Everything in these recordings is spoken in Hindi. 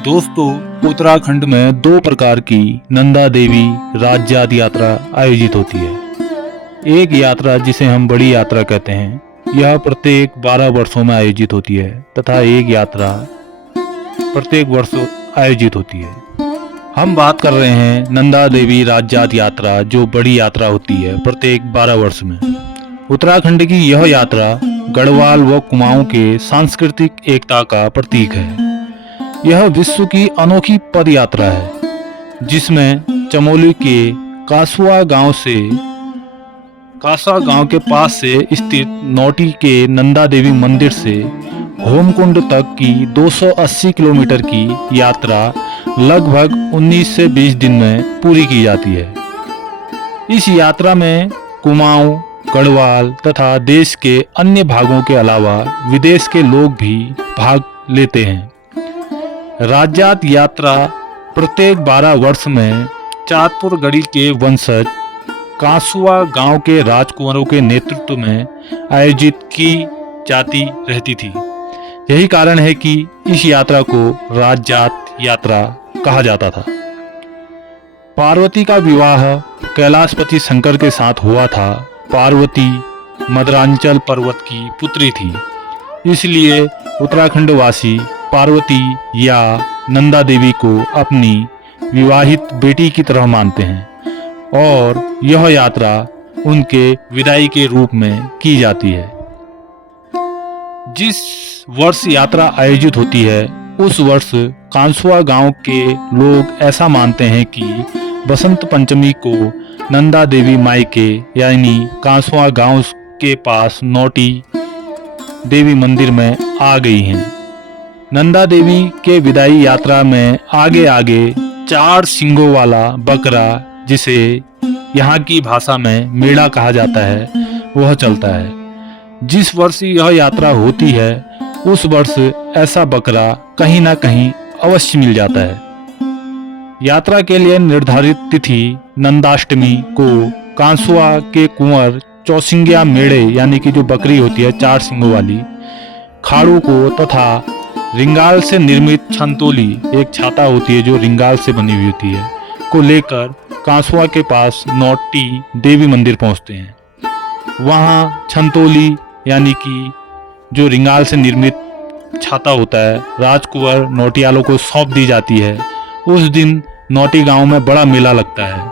दोस्तों, उत्तराखंड में दो प्रकार की नंदा देवी राज्यात यात्रा आयोजित होती है। एक यात्रा जिसे हम बड़ी यात्रा कहते हैं, यह प्रत्येक 12 वर्षों में आयोजित होती है तथा एक यात्रा प्रत्येक वर्ष आयोजित होती है। हम बात कर रहे हैं नंदा देवी राज्यात यात्रा, जो बड़ी यात्रा होती है प्रत्येक 12 वर्ष में। उत्तराखंड की यह यात्रा गढ़वाल व कुमाऊं के सांस्कृतिक एकता का प्रतीक है। यह विश्व की अनोखी पद यात्रा है, जिसमें चमोली के कासुआ गांव के पास से स्थित नौटी के नंदा देवी मंदिर से होमकुंड तक की 280 किलोमीटर की यात्रा लगभग 19 से 20 दिन में पूरी की जाती है। इस यात्रा में कुमाऊं, गढ़वाल तथा देश के अन्य भागों के अलावा विदेश के लोग भी भाग लेते हैं। राज्यात यात्रा प्रत्येक 12 वर्ष में चाँदपुर गढ़ी के वंशज कासुआ गांव के राजकुंवरों के नेतृत्व में आयोजित की जाती रहती थी। यही कारण है कि इस यात्रा को राज्यात यात्रा कहा जाता था। पार्वती का विवाह कैलाशपति शंकर के साथ हुआ था। पार्वती मदरांचल पर्वत की पुत्री थी, इसलिए उत्तराखंड वासी पार्वती या नंदा देवी को अपनी विवाहित बेटी की तरह मानते हैं और यह यात्रा उनके विदाई के रूप में की जाती है। जिस वर्ष यात्रा आयोजित होती है, उस वर्ष कांसुआ गांव के लोग ऐसा मानते हैं कि बसंत पंचमी को नंदा देवी मायके यानी कांसुआ गांव के पास नौटी देवी मंदिर में आ गई हैं। नंदा देवी के विदाई यात्रा में आगे आगे 4 सींगों वाला बकरा, जिसे यहाँ की भाषा में मेढ़ा कहा जाता है, वह चलता है। जिस वर्ष यह यात्रा होती है, उस वर्ष ऐसा बकरा कहीं ना कहीं अवश्य मिल जाता है। यात्रा के लिए निर्धारित तिथि नंदाष्टमी को कांसुआ के कुंवर चौसिंगिया मेढ़े यानी कि जो बकरी होती है 4 सींगों वाली, खाड़ू को तथा रिंगाल से निर्मित छंतोली, एक छाता होती है जो रिंगाल से बनी हुई होती है, को लेकर कांसुआ के पास नौटी देवी मंदिर पहुंचते हैं। वहां छंतोली यानी कि जो रिंगाल से निर्मित छाता होता है, राजकुंवर नौटियालों को सौंप दी जाती है। उस दिन नौटी गांव में बड़ा मेला लगता है।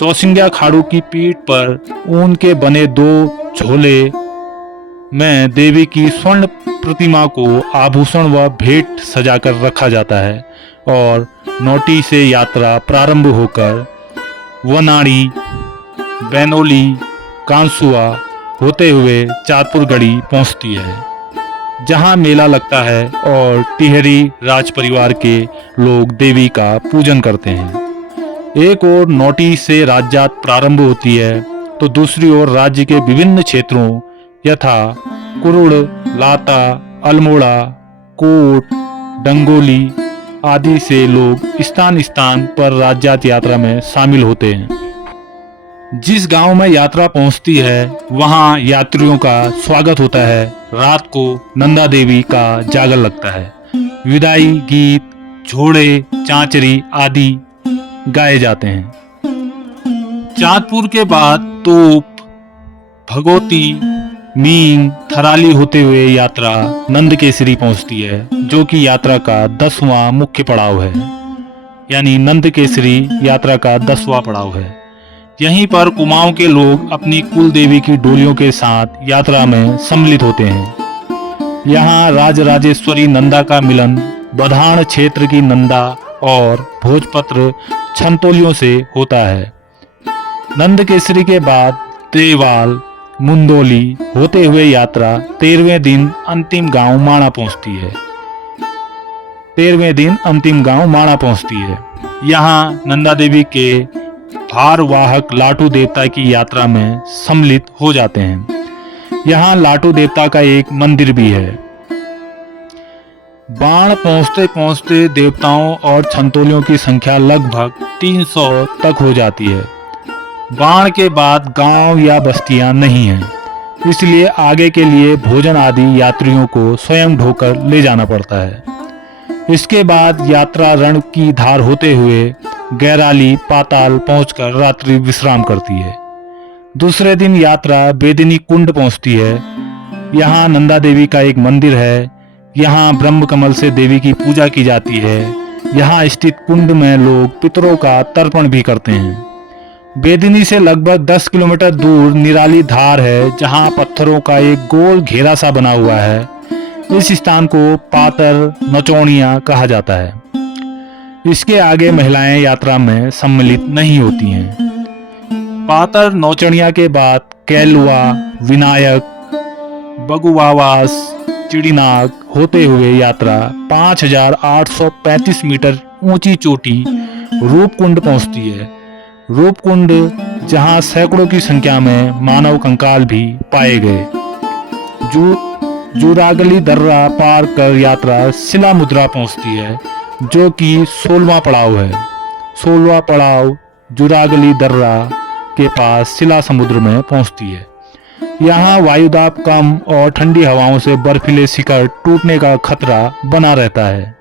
चौसिंगिया खाड़ू की पीठ पर ऊन के बने 2 झोले में देवी की स्वर्ण प्रतिमा को आभूषण व भेंट सजाकर रखा जाता है और नौटी से यात्रा प्रारंभ होकर वनाड़ी, बैनोली, कांसुआ होते हुए चाँदपुर गढ़ी पहुंचती है, जहां मेला लगता है और टिहरी राज परिवार के लोग देवी का पूजन करते हैं। एक ओर नौटी से राज्यात प्रारंभ होती है तो दूसरी ओर राज्य के विभिन्न क्षेत्रों यथा कुरुड़, लाता, अल्मोड़ा, कोट, डंगोली आदि से लोग स्थान स्थान पर राज्यात यात्रा में शामिल होते हैं। जिस गांव में यात्रा पहुंचती है, वहां यात्रियों का स्वागत होता है। रात को नंदा देवी का जागर लगता है। विदाई गीत, झोड़े, चांचरी आदि गाए जाते हैं। चाँदपुर के बाद तोप, भगोती, मीन, थराली होते हुए यात्रा नंदकेसरी पहुंचती है, जो कि यात्रा का 10वां मुख्य पड़ाव है, यानी नंदकेसरी यात्रा का 10वां पड़ाव है। यहीं पर कुमाऊं के लोग अपनी कुल देवी की डोलियों के साथ यात्रा में सम्मिलित होते हैं। यहाँ राजराजेश्वरी नंदा का मिलन बधान क्षेत्र की नंदा और भोजपत्र छंतोलियों से होता है। नंदकेसरी के बाद देवाल, मुंदोली होते हुए यात्रा 13वें दिन अंतिम गांव माणा पहुंचती है। 13वें दिन अंतिम गांव माणा पहुंचती है। यहाँ नंदा देवी के भारवाहक लाटू देवता की यात्रा में सम्मिलित हो जाते हैं। यहाँ लाटू देवता का एक मंदिर भी है। बाण पहुंचते पहुंचते देवताओं और छंतोलियों की संख्या लगभग 300 तक हो जाती है। बाण के बाद गांव या बस्तियां नहीं हैं, इसलिए आगे के लिए भोजन आदि यात्रियों को स्वयं ढोकर ले जाना पड़ता है। इसके बाद यात्रा रण की धार होते हुए गैराली पाताल पहुंचकर रात्रि विश्राम करती है। दूसरे दिन यात्रा बेदिनी कुंड पहुंचती है। यहाँ नंदा देवी का एक मंदिर है। यहाँ ब्रह्म कमल से देवी की पूजा की जाती है। यहाँ स्थित कुंड में लोग पितरों का तर्पण भी करते हैं। बेदिनी से लगभग 10 किलोमीटर दूर निराली धार है, जहाँ पत्थरों का एक गोल घेरा सा बना हुआ है। इस स्थान को पातर नचौड़िया कहा जाता है। इसके आगे महिलाएं यात्रा में सम्मिलित नहीं होती हैं। पातर नौचड़िया के बाद कैलवा, विनायक, बगुवावास, चिड़ीनाग होते हुए यात्रा 5835 मीटर ऊंची चोटी रूपकुंड पहुंचती है। रूपकुंड जहां सैकड़ों की संख्या में मानव कंकाल भी पाए गए। जुरागली दर्रा पार कर यात्रा शिला मुद्रा पहुंचती है, जो कि 16वां पड़ाव है। 16वां पड़ाव जुरागली दर्रा के पास शिला समुद्र में पहुंचती है। यहाँ वायुदाब कम और ठंडी हवाओं से बर्फीले शिखर टूटने का खतरा बना रहता है।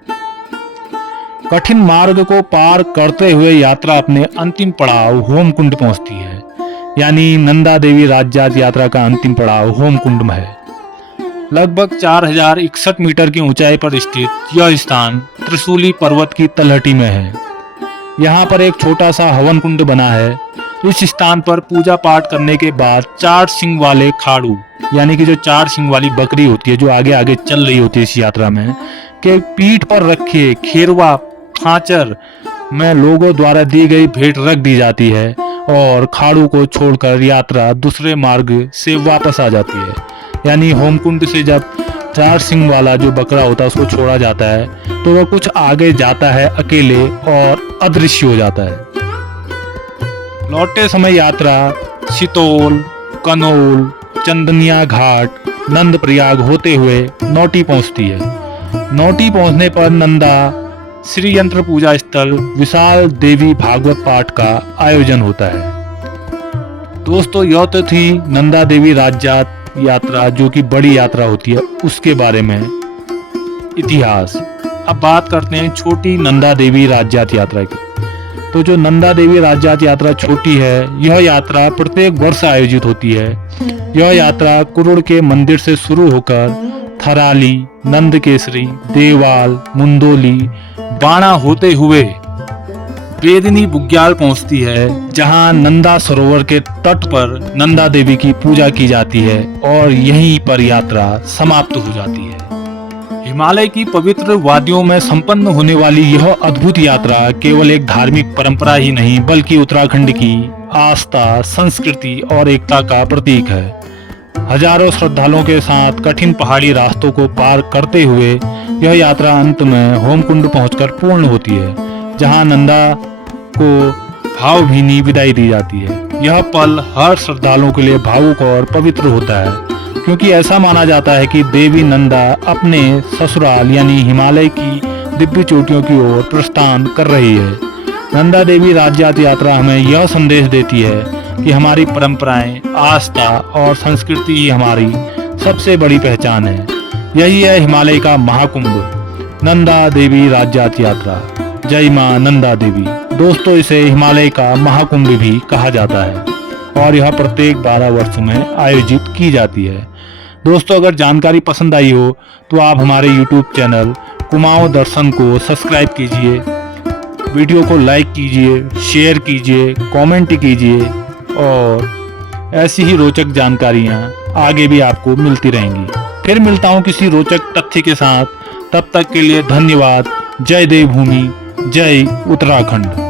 कठिन मार्ग को पार करते हुए यात्रा अपने अंतिम पड़ाव होमकुंड पहुंचती है। यानी नंदा देवी राज्यात यात्रा का अंतिम पड़ाव होमकुंड में है। लगभग 4061 मीटर की ऊंचाई पर स्थित यह स्थान त्रिशूली पर्वत की तलहटी में है। यहाँ पर एक छोटा सा हवन कुंड बना है। इस स्थान पर पूजा पाठ करने के बाद 4 सिंग वाले खाड़ू, यानी कि जो 4 सिंग वाली बकरी होती है जो आगे आगे चल रही होती है इस यात्रा में, के पीठ पर रखे खेरवा खांचर में लोगों द्वारा दी गई भेंट रख दी जाती है और खाड़ू को छोड़कर यात्रा दूसरे मार्ग से वापस आ जाती है। यानी होमकुंड से जब 4 सिंग वाला जो बकरा होता है उसको छोड़ा जाता है तो वह कुछ आगे जाता है अकेले और अदृश्य हो जाता है। लौटते समय यात्रा सितोल, कनौल, चंदनिया घाट, नंद प्रयाग होते हुए नौटी पहुंचती है। नौटी पहुंचने पर नंदा श्री यंत्र पूजा स्थल विशाल देवी भागवत पाठ का आयोजन होता है। दोस्तों, यह तो थी नंदा देवी राज्यात यात्रा, जो कि बड़ी यात्रा होती है, उसके बारे में इतिहास। अब बात करते हैं छोटी नंदा देवी राज्यात यात्रा की। तो जो नंदा देवी राज्यात यात्रा छोटी है, यह यात्रा प्रत्येक वर्ष आयोजित होती है। यह यात्रा कुरुड़ के मंदिर से शुरू होकर थराली, नंदकेसरी, देवाल, मुंदोली, बाणा होते हुए बेदिनी बुग्याल पहुंचती है, जहां नंदा सरोवर के तट पर नंदा देवी की पूजा की जाती है और यहीं पर यात्रा समाप्त हो जाती है। हिमालय की पवित्र वादियों में संपन्न होने वाली यह अद्भुत यात्रा केवल एक धार्मिक परंपरा ही नहीं, बल्कि उत्तराखंड की आस्था, संस्कृति और एकता का प्रतीक है। हजारों श्रद्धालुओं के साथ कठिन पहाड़ी रास्तों को पार करते हुए यह यात्रा अंत में होमकुंड पहुंचकर पूर्ण होती है, जहां नंदा को भावभीनी विदाई दी जाती है। यह पल हर श्रद्धालुओं के लिए भावुक और पवित्र होता है, क्योंकि ऐसा माना जाता है कि देवी नंदा अपने ससुराल यानी हिमालय की दिव्य चोटियों की ओर प्रस्थान कर रही है। नंदा देवी राज्यात यात्रा हमें यह संदेश देती है कि हमारी परंपराएं, आस्था और संस्कृति ही हमारी सबसे बड़ी पहचान है। यही है हिमालय का महाकुंभ, नंदा देवी राज्यात यात्रा। जय मां नंदा देवी। दोस्तों, इसे हिमालय का महाकुंभ भी कहा जाता है और यह प्रत्येक 12 वर्ष में आयोजित की जाती है। दोस्तों, अगर जानकारी पसंद आई हो तो आप हमारे YouTube चैनल कुमाऊं दर्शन को सब्सक्राइब कीजिए, वीडियो को लाइक कीजिए, शेयर कीजिए, कमेंट कीजिए और ऐसी ही रोचक जानकारियां आगे भी आपको मिलती रहेंगी। फिर मिलता हूं किसी रोचक तथ्य के साथ। तब तक के लिए धन्यवाद। जय देवभूमि, जय उत्तराखंड।